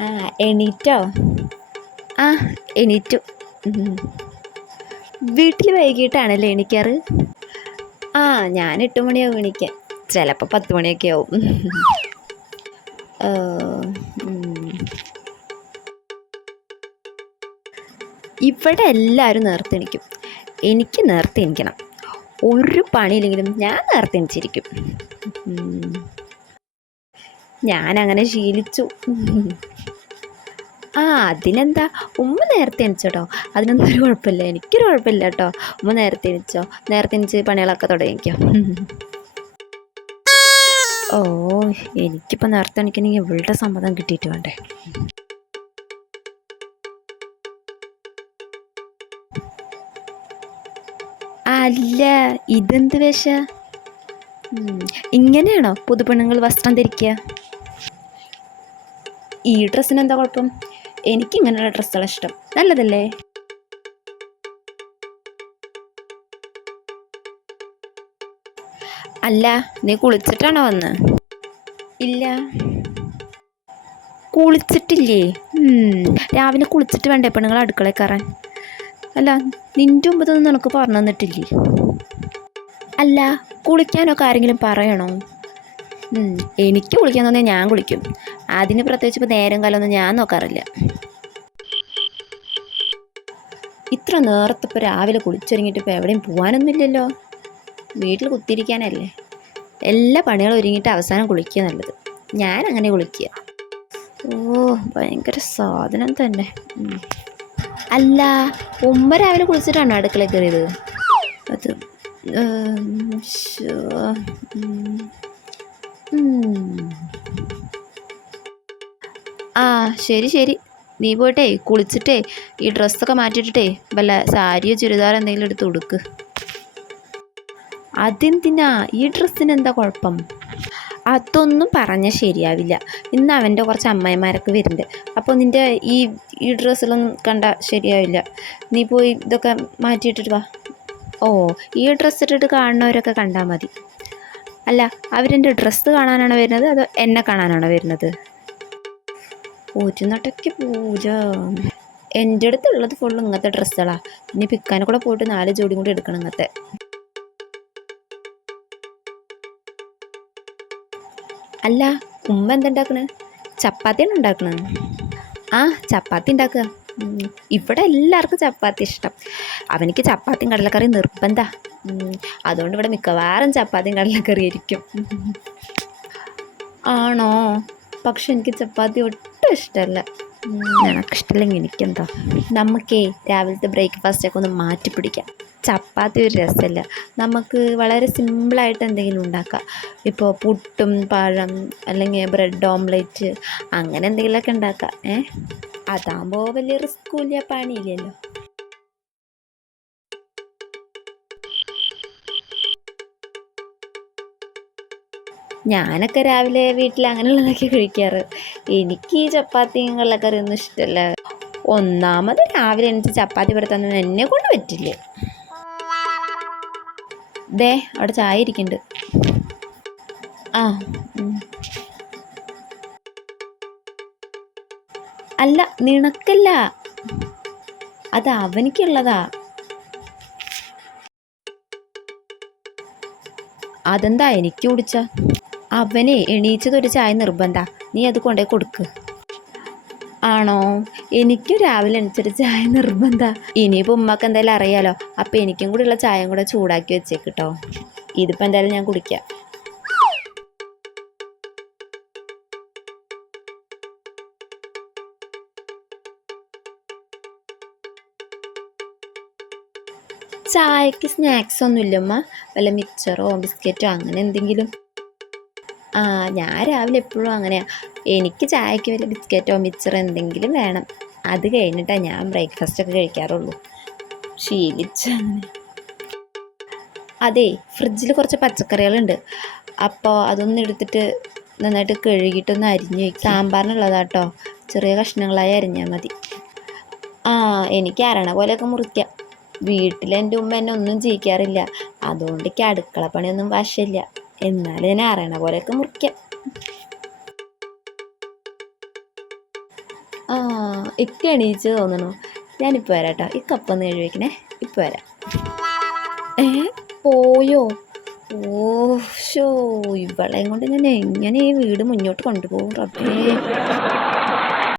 ആ എണീറ്റോ? ആ എണീറ്റു. വീട്ടിൽ വൈകിട്ടാണല്ലേ എണീക്കാറ്? ആ ഞാൻ എട്ട് മണിയാവും എണീക്കാൻ. ചിലപ്പോൾ പത്ത് മണിയൊക്കെ ആവും. ഇവിടെ എല്ലാവരും നേരത്തെ എണിക്കും. എനിക്ക് നേരത്തെ എണിക്കണം. ഒരു പണിയില്ലെങ്കിലും ഞാൻ ഉം. ഞാനങ്ങനെ ശീലിച്ചു. ആ അതിനെന്താ? ഉമ്മ നേരത്തെ എണിച്ചോട്ടോ. അതിനൊന്നും ഒരു കുഴപ്പമില്ല. എനിക്കൊരു കുഴപ്പമില്ല കേട്ടോ. ഉമ്മ നേരത്തെ എണിച്ചോ. നേരത്തെ എണിച്ച് പണികളൊക്കെ തുടങ്ങിക്കോ. ഓ എനിക്കിപ്പോൾ നേരത്തെ എണിക്കണമെങ്കിൽ ഇവളുടെ സമ്മതം കിട്ടിയിട്ട് വേണ്ടേ? അല്ല ഇതെന്ത് വേഷ? ഇങ്ങനെയാണോ പുതുപെണ്ണുങ്ങൾ വസ്ത്രം ധരിക്കുക ഈ ഡ്രസ്സിന് എന്താ കുഴപ്പം? എനിക്ക് ഇങ്ങനെയുള്ള ഡ്രസ്സുകൾ ഇഷ്ടം. നല്ലതല്ലേ? അല്ല നീ കുളിച്ചിട്ടാണോ വന്ന്? ഇല്ല. കുളിച്ചിട്ടില്ലേ? രാവിലെ കുളിച്ചിട്ട് വേണ്ടേ പെണ്ണുങ്ങൾ അടുക്കളയിൽ കയറാൻ? അല്ല നിന്റെ മുമ്പത്തൊന്നും നിനക്ക് പറഞ്ഞു തന്നിട്ടില്ലേ? അല്ല കുളിക്കാനൊക്കെ ആരെങ്കിലും പറയണോ? എനിക്ക് കുളിക്കാൻ തോന്നിയാൽ ഞാൻ കുളിക്കും. അതിന് പ്രത്യേകിച്ച് ഇപ്പോൾ നേരം കാലമൊന്നും ഞാൻ നോക്കാറില്ല. ഇത്ര നേരത്തെ ഇപ്പോൾ രാവിലെ കുളിച്ചൊരുങ്ങിയിട്ട് ഇപ്പോൾ എവിടെയും പോകാനൊന്നുമില്ലല്ലോ വീട്ടിൽ കുത്തിയിരിക്കാനല്ലേ. എല്ലാ പണികളും ഒരുങ്ങിയിട്ട് അവസാനം കുളിക്കുക നല്ലത്. ഞാൻ അങ്ങനെ കുളിക്കുക. ഓ ഭയങ്കര സാധനം തന്നെ. അല്ല ഉമ്മ രാവിലെ കുളിച്ചിട്ടാണ് അടുക്കള കയറിയത്? അത് ആ ശരി ശരി. നീ പോയിട്ടേ കുളിച്ചിട്ടേ ഈ ഡ്രസ്സൊക്കെ മാറ്റിയിട്ടേ വല്ല സാരിയോ ചുരിദാറോ എന്തെങ്കിലും എടുത്ത് കൊടുക്ക് അതെന്തിനാ? ഈ ഡ്രസ്സിന് എന്താ കുഴപ്പം? അതൊന്നും പറഞ്ഞാൽ ശരിയാവില്ല. ഇന്ന് അവന്റെ കുറച്ച് അമ്മായിമാരൊക്കെ വരുന്നുണ്ട്. അപ്പോൾ നിന്റെ ഈ ഈ ഡ്രസ്സിലൊന്നും കണ്ട ശരിയാവില്ല. നീ പോയി ഇതൊക്കെ മാറ്റിയിട്ടിട്ട് വാ. ഓ ഈ ഡ്രസ്സ് ഇട്ടിട്ട് കാണുന്നവരൊക്കെ കണ്ടാൽ മതി. അല്ല അവരെന്റെ ഡ്രസ്സ് കാണാനാണോ വരുന്നത്? അതോ എന്നെ കാണാനാണോ വരുന്നത്? പൂച്ചനട്ടയ്ക്ക് പൂജ എന്റെ അടുത്തുള്ളത് ഫുള്ള് ഇങ്ങനത്തെ ഡ്രസ്സുകളാണ് പിന്നെ പിക്കാനെ കൂടെ പോയിട്ട് നാല് ജോഡിയും കൂടി എടുക്കണം ഇങ്ങനത്തെ. അല്ല ഉമ്മ എന്തുണ്ടാക്കണേ ചപ്പാത്തിയാണ് ഉണ്ടാക്കണേ. ആ ചപ്പാത്തി ഉണ്ടാക്കുക ഇവിടെ എല്ലാവർക്കും ചപ്പാത്തി ഇഷ്ടം. അവനിക്ക് ചപ്പാത്തിയും കടലക്കറി നിർബന്ധ. അതുകൊണ്ട് ഇവിടെ മിക്കവാറും ചപ്പാത്തിയും കടലക്കറി ആയിരിക്കും. ആണോ? പക്ഷെ എനിക്ക് ചപ്പാത്തി ഇഷ്ടമല്ല നിനക്കിഷ്ടമില്ലെങ്കിൽ എനിക്കെന്താ? നമുക്കേ രാവിലത്തെ ബ്രേക്ക്ഫാസ്റ്റ് ഒക്കെ ഒന്ന് മാറ്റി പിടിക്കാം. ചപ്പാത്തി ഒരു രസമല്ല നമുക്ക് വളരെ സിമ്പിളായിട്ട് എന്തെങ്കിലും ഉണ്ടാക്കാം. ഇപ്പോൾ പുട്ടും പഴം അല്ലെങ്കിൽ ബ്രെഡ് ഓംലെറ്റ് അങ്ങനെ എന്തെങ്കിലുമൊക്കെ ഉണ്ടാക്കാം. ഏ? അതാകുമ്പോൾ വലിയ റിസ്ക്കും ഇല്ല പണിയില്ലല്ലോ. ഞാനൊക്കെ രാവിലെ വീട്ടിൽ അങ്ങനെയുള്ളതൊക്കെ കഴിക്കാറ്. എനിക്ക് ഈ ചപ്പാത്തിയും കള്ളക്കറിയൊന്നും ഇഷ്ടമല്ല ഒന്നാമത് രാവിലെ എനിക്ക് ചപ്പാത്തി പെടുത്താനൊന്നും എന്നെ കൊണ്ട് പറ്റില്ല. ദേ അവിടെ ചായ ഇരിക്കുന്നുണ്ട്. ആ അല്ല നിണക്കല്ല അത് അവനിക്കുള്ളതാ. അതെന്താ എനിക്ക് കുടിച്ച? അവനെ എണീച്ചതൊരു ചായ നിർബന്ധ. നീ അത് കൊണ്ടേ കൊടുക്ക്. ആണോ? എനിക്കും രാവിലെ എണീച്ചൊരു ചായ നിർബന്ധ. ഇനിയിപ്പോൾ ഉമ്മക്ക് എന്തായാലും അറിയാലോ. അപ്പം എനിക്കും കൂടിയുള്ള ചായയും കൂടെ ചൂടാക്കി വെച്ചേക്ക് കേട്ടോ ഇതിപ്പോൾ എന്തായാലും ഞാൻ കുടിക്കാം. ചായക്ക് സ്നാക്സ് ഒന്നുമില്ല അമ്മ വല്ല മിച്ചറോ ബിസ്ക്കറ്റോ അങ്ങനെ എന്തെങ്കിലും. ഞാൻ രാവിലെ എപ്പോഴും അങ്ങനെയാണ് എനിക്ക് ചായക്ക് വല്ല ബിസ്ക്കറ്റോ മിച്ചറോ എന്തെങ്കിലും വേണം. അത് കഴിഞ്ഞിട്ടാണ് ഞാൻ ബ്രേക്ക്ഫാസ്റ്റ് ഒക്കെ കഴിക്കാറുള്ളൂ. ശീലിച്ച അതെ ഫ്രിഡ്ജിൽ കുറച്ച് പച്ചക്കറികളുണ്ട്. അപ്പോൾ അതൊന്നും എടുത്തിട്ട് നന്നായിട്ട് കഴുകിയിട്ടൊന്ന് അരിഞ്ഞ് വയ്ക്കും സാമ്പാറിനുള്ളതാട്ടോ. ചെറിയ കഷ്ണങ്ങളായി അരിഞ്ഞാൽ മതി. ആ എനിക്ക് അരണ പോലെയൊക്കെ മുറിക്കാം. വീട്ടിലെന്റെ ഉമ്മ എന്നെ ഒന്നും ചെയ്യിക്കാറില്ല. അതുകൊണ്ട് എനിക്ക് അടുക്കള പണിയൊന്നും വശമില്ല എന്നാലും ഞാൻ അറിയണ പോലെയൊക്കെ മുറിക്കാം. ആ ഇക്ക എണീച്ച് തോന്നണു. ഞാനിപ്പോൾ വരാം കേട്ടോ ഇക്കപ്പം ഒന്ന് എഴുതിക്കണേ ഇപ്പോൾ വരാം. ഏ പോയോ? ഓ ഷോ ഇവളെയും കൊണ്ട് ഞാൻ എങ്ങനെ ഈ വീട് മുന്നോട്ട് കൊണ്ടുപോകും റബ്ബേ?